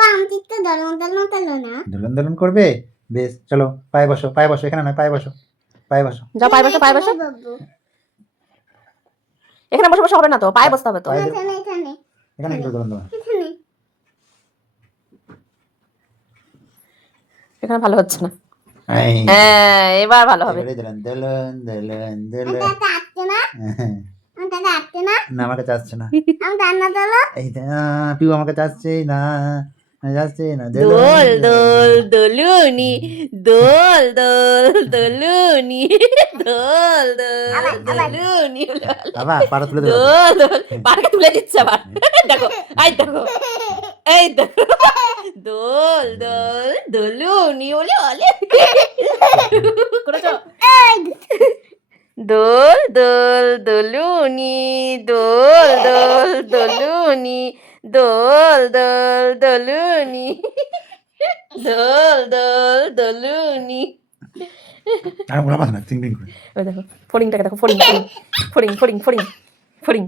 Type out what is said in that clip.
পাপা আমি তো দলন দলন দলন না দোলন দোলন করবে, বেশ চলো পায়ে বসো, পায়ে বসো, এখানে নয় পায়ে বসো, পায়ে বসো, যাও পায়ে বসো, পায়ে বসো। এখানে বসে বসে হবে না তো, পায়ে বসতে হবে তো। পায়ে এখানে এখানে এখানে কি দোলন দোলন, এখানে এখানে ভালো হচ্ছে না। এই হ্যাঁ, এবার ভালো হবে। এবারে দোলন দোলন দোলন দোলন। দাদা আসছে না আমার দাদা আসছে না না আমার কাছে আসছে না, আমার দাদা দলো এই পিউ আমার কাছে আসছেই না, যাচ্ছে না, দোল দোল দোলুনি, দোল দোল দোলুনি, দোল দোল দোলুনি। বাবা পাড়া তুলে দেবো, দোল দোল, পাড়কে তুলে দিচ্ছে আবার। দেখো, এই দেখো, এই দেখো, দোল দোল দোলুনি ওলে ওলে করেছো। দোল দোল দোলুনি, দোল দোল দোলুনি, দোল দোল দোলুনি, দোল দোল দোলুনি। আর ওরা বাঁধ না, চিং করে। ওই দেখো ফড়িংটাকে দেখো, ফড়িং ফড়িং ফড়িং ফড়িং ফড়িং ফড়িং।